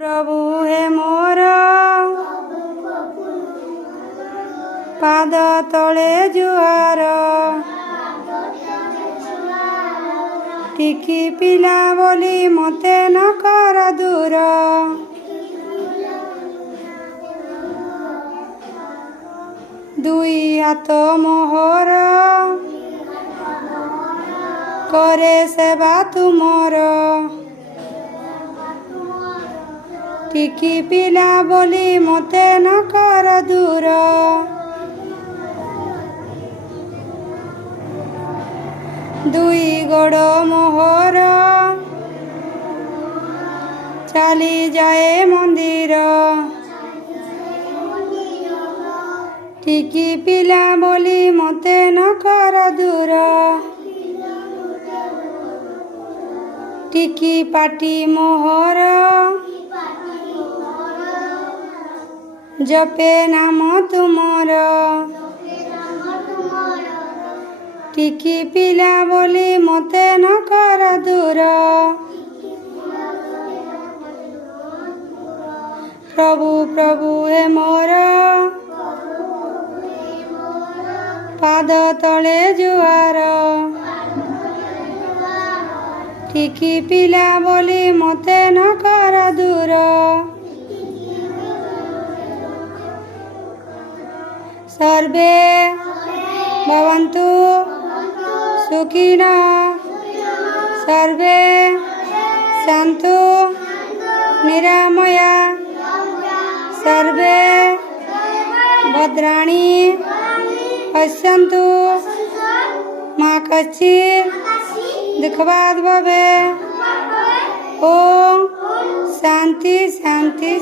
प्रभु हे मोर पाद तले जुआर टिकी पिला बोली मते न कर दूर दुई हाथ मोहर करे सेवा तुमर टिकी पिला बोली मते न कर दूर दुई गोड़ मोहर चली जाए मंदिर टिकी पिला बोली मते न कर दूर टिकी पाटी मोहर जपे नाम तुमर टिकी पिला बोली मते न कर दूर प्रभु प्रभु हे मोर पाद तले जुआर टिकी पिला बोली मते न कर दूर सर्वे भवन्तु सुखिनः सर्वे सन्तु निरामया सर्वे भद्राणि पश्यन्तु मा कश्चित् दुःखभाग् भवेत्। ओम शांति शांति।